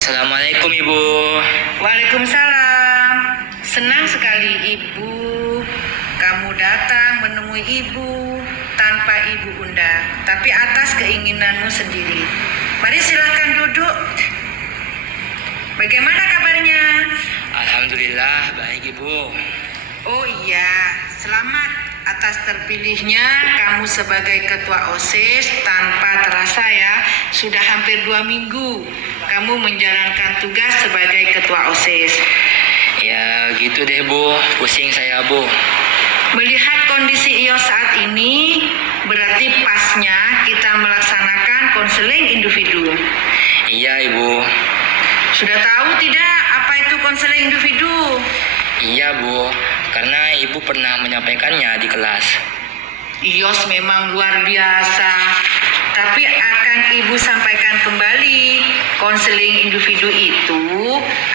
Assalamualaikum Ibu. Waalaikumsalam. Senang sekali Ibu. Kamu datang menemui Ibu tanpa Ibu undang, tapi atas keinginanmu sendiri. Mari silakan duduk. Bagaimana kabarnya? Alhamdulillah baik Ibu. Oh iya, selamat atas terpilihnya kamu sebagai ketua OSIS. Tanpa terasa ya, sudah hampir 2 minggu kamu menjalankan tugas sebagai ketua OSIS. Ya gitu deh Bu, pusing saya Bu. Melihat kondisi IOS saat ini, berarti pasnya kita melaksanakan konseling individu. Iya Ibu. Sudah tahu tidak apa itu konseling individu? Iya Bu, karena Ibu pernah menyampaikannya di kelas. IOS memang luar biasa, tapi akan Ibu sampaikan kembali. Konseling individu itu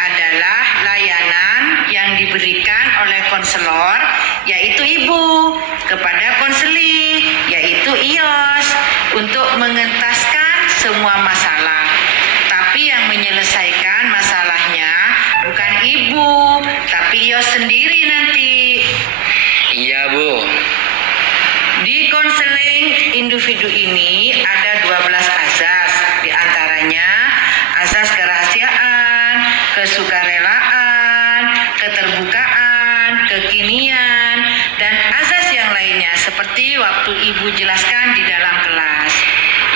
adalah layanan yang diberikan oleh konselor, yaitu Ibu, kepada konseli, yaitu IOS, untuk mengentaskan semua masalah. Tapi yang menyelesaikan masalahnya bukan Ibu, tapi IOS sendiri nanti. Iya Bu. Di konseling individu ini ada 12 azas, diantaranya azas kerahasiaan, kesukarelaan, keterbukaan, kekinian, dan azas yang lainnya seperti waktu Ibu jelaskan di dalam kelas.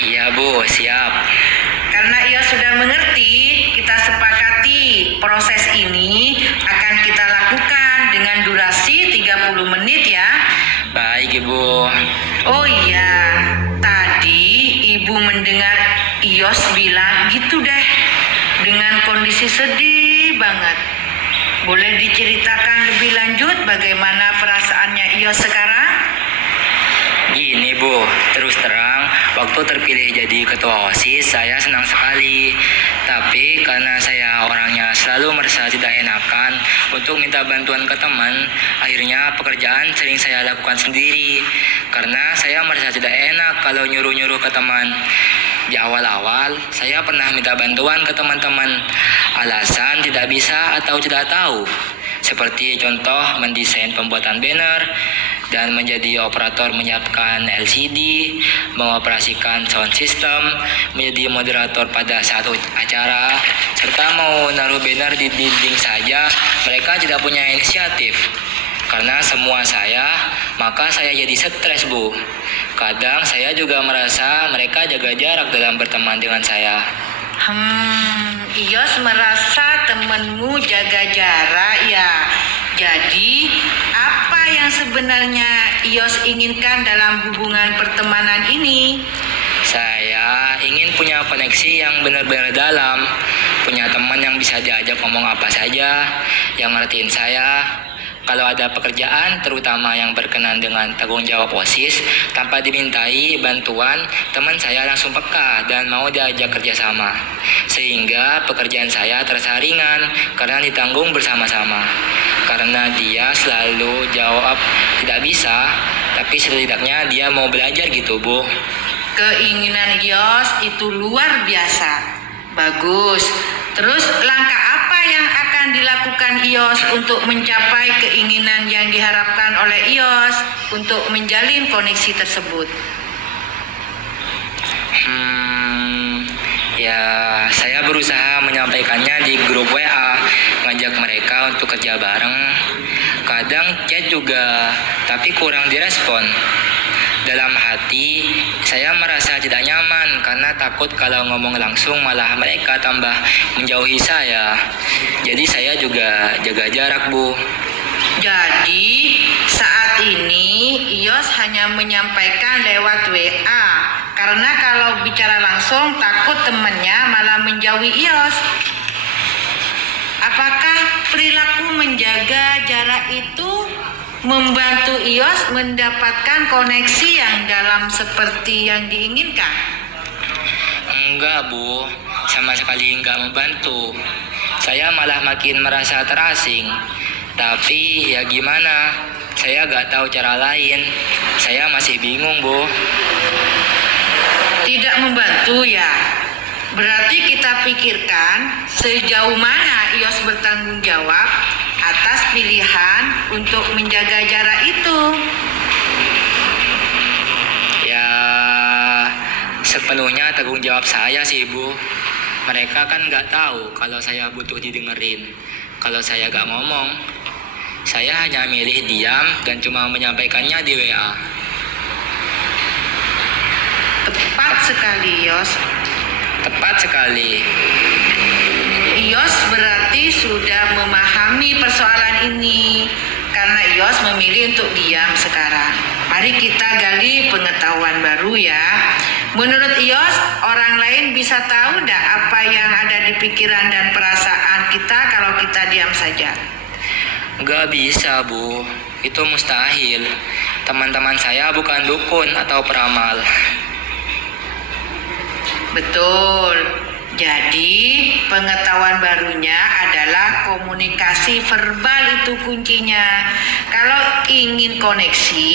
Iya Bu, siap. Karena ia sudah mengerti, kita sepakati proses ini akan kita lakukan dengan durasi 30 menit ya. Baik Ibu. Oh iya, tadi Ibu mendengar IOS bilang gitu deh, dengan kondisi sedih banget. Boleh diceritakan lebih lanjut bagaimana perasaannya IOS sekarang? Gini Bu, terus terang, waktu terpilih jadi ketua OSIS, saya senang sekali. Tapi karena saya orangnya selalu merasa tidak enakan untuk minta bantuan ke teman, akhirnya pekerjaan sering saya lakukan sendiri. Karena saya merasa tidak enak kalau nyuruh-nyuruh ke teman. Di awal-awal, saya pernah minta bantuan ke teman-teman. Alasan tidak bisa atau tidak tahu. Seperti contoh mendesain pembuatan banner, dan menjadi operator menyiapkan LCD, mengoperasikan sound system, menjadi moderator pada satu acara, serta mau naruh banner di dinding saja, mereka tidak punya inisiatif. Karena semua saya, maka saya jadi stres Bu. Kadang saya juga merasa mereka jaga jarak dalam berteman dengan saya. IOS merasa temanmu jaga jarak ya. Jadi, apa yang sebenarnya IOS inginkan dalam hubungan pertemanan ini? Saya ingin punya koneksi yang benar-benar dalam, punya teman yang bisa diajak ngomong apa saja, yang ngertiin saya. Kalau ada pekerjaan, terutama yang berkenan dengan tanggung jawab OSIS, tanpa dimintai bantuan, teman saya langsung peka dan mau diajak kerjasama. Sehingga pekerjaan saya terasa ringan karena ditanggung bersama-sama. Karena dia selalu jawab tidak bisa, tapi setidaknya dia mau belajar gitu Bu. Keinginan IOS itu luar biasa. Bagus. Terus langkah apa yang akan dilakukan IOS untuk mencapai keinginan yang diharapkan oleh IOS untuk menjalin koneksi tersebut? Ya, saya berusaha menyampaikannya di grup WA, ngajak mereka untuk kerja bareng. Kadang chat juga, tapi kurang direspon. Dalam hati, saya merasa tidak nyaman karena takut kalau ngomong langsung malah mereka tambah menjauhi saya. Jadi saya juga jaga jarak Bu. Jadi saat ini IOS hanya menyampaikan lewat WA. Karena kalau bicara langsung takut temannya malah menjauhi IOS. Apakah perilaku menjaga jarak itu membantu IOS mendapatkan koneksi yang dalam seperti yang diinginkan? Enggak Bu, sama sekali enggak membantu. Saya malah makin merasa terasing. Tapi ya gimana, saya gak tahu cara lain. Saya masih bingung Bu. Tidak membantu ya? Berarti kita pikirkan sejauh mana Yos bertanggung jawab atas pilihan untuk menjaga jarak itu. Ya, sepenuhnya tanggung jawab saya sih, Bu. Mereka kan nggak tahu kalau saya butuh didengerin. Kalau saya nggak ngomong, saya hanya milih diam dan cuma menyampaikannya di WA. Tepat sekali, Yos. Tepat sekali. Yos berarti sudah memahami persoalan ini karena Yos memilih untuk diam sekarang. Mari kita gali pengetahuan baru ya. Menurut Yos, orang lain bisa tahu tidak apa yang ada di pikiran dan perasaan kita kalau kita diam saja? Nggak bisa, Bu. Itu mustahil. Teman-teman saya bukan dukun atau peramal. Betul. Jadi, pengetahuan barunya adalah komunikasi verbal itu kuncinya. Kalau ingin koneksi,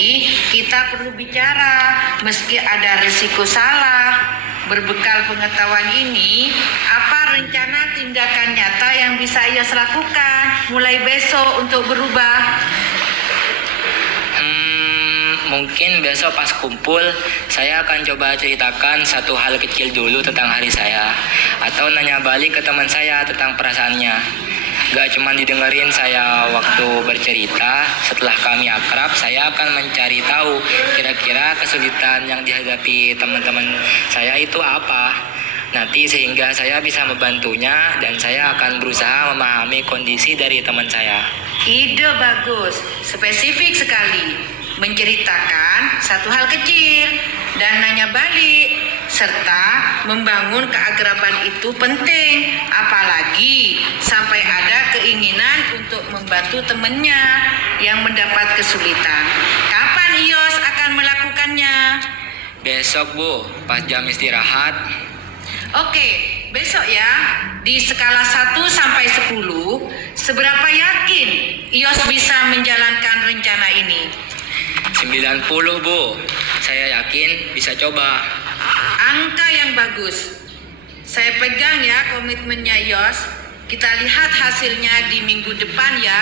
kita perlu bicara meski ada risiko salah. Berbekal pengetahuan ini, apa rencana tindakan nyata yang bisa Yos lakukan mulai besok untuk berubah? Mungkin besok pas kumpul, saya akan coba ceritakan satu hal kecil dulu tentang hari saya. Atau nanya balik ke teman saya tentang perasaannya. Gak cuma didengerin saya waktu bercerita, setelah kami akrab, saya akan mencari tahu kira-kira kesulitan yang dihadapi teman-teman saya itu apa. Nanti sehingga saya bisa membantunya dan saya akan berusaha memahami kondisi dari teman saya. Ide bagus, spesifik sekali. Menceritakan satu hal kecil dan nanya balik serta membangun keakraban itu penting, apalagi sampai ada keinginan untuk membantu temannya yang mendapat kesulitan. Kapan Yos akan melakukannya? Besok, Bu, pas jam istirahat. Oke, besok ya. Di skala 1 sampai 10, seberapa yakin Yos bisa menjalankan rencana ini? 90, Bu. Saya yakin bisa coba. Angka yang bagus. Saya pegang ya komitmennya Yos. Kita lihat hasilnya di minggu depan ya.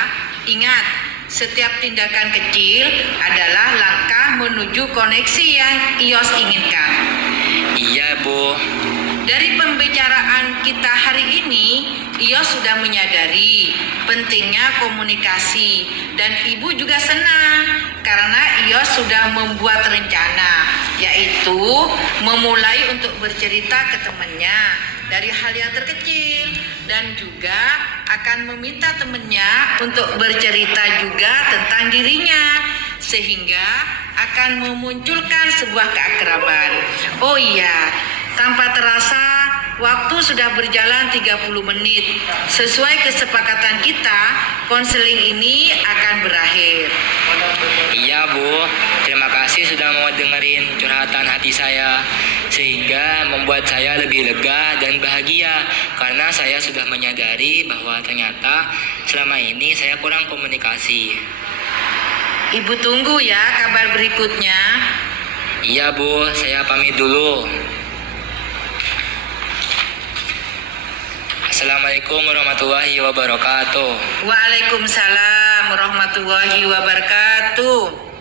Ingat, setiap tindakan kecil adalah langkah menuju koneksi yang Yos inginkan. Iya, Bu. Dari pembicaraan kita hari ini, Yos sudah menyadari pentingnya komunikasi dan Ibu juga senang karena Yos sudah membuat rencana, yaitu memulai untuk bercerita ke temannya dari hal yang terkecil dan juga akan meminta temannya untuk bercerita juga tentang dirinya sehingga akan memunculkan sebuah keakraban. Oh iya, tanpa terasa waktu sudah berjalan 30 menit. Sesuai kesepakatan kita, konseling ini akan berakhir. Iya, Bu. Terima kasih sudah mau dengerin curhatan hati saya. Sehingga membuat saya lebih lega dan bahagia. Karena saya sudah menyadari bahwa ternyata selama ini saya kurang komunikasi. Ibu tunggu ya kabar berikutnya. Iya, Bu. Saya pamit dulu. Assalamualaikum warahmatullahi wabarakatuh. Waalaikumsalam warahmatullahi wabarakatuh.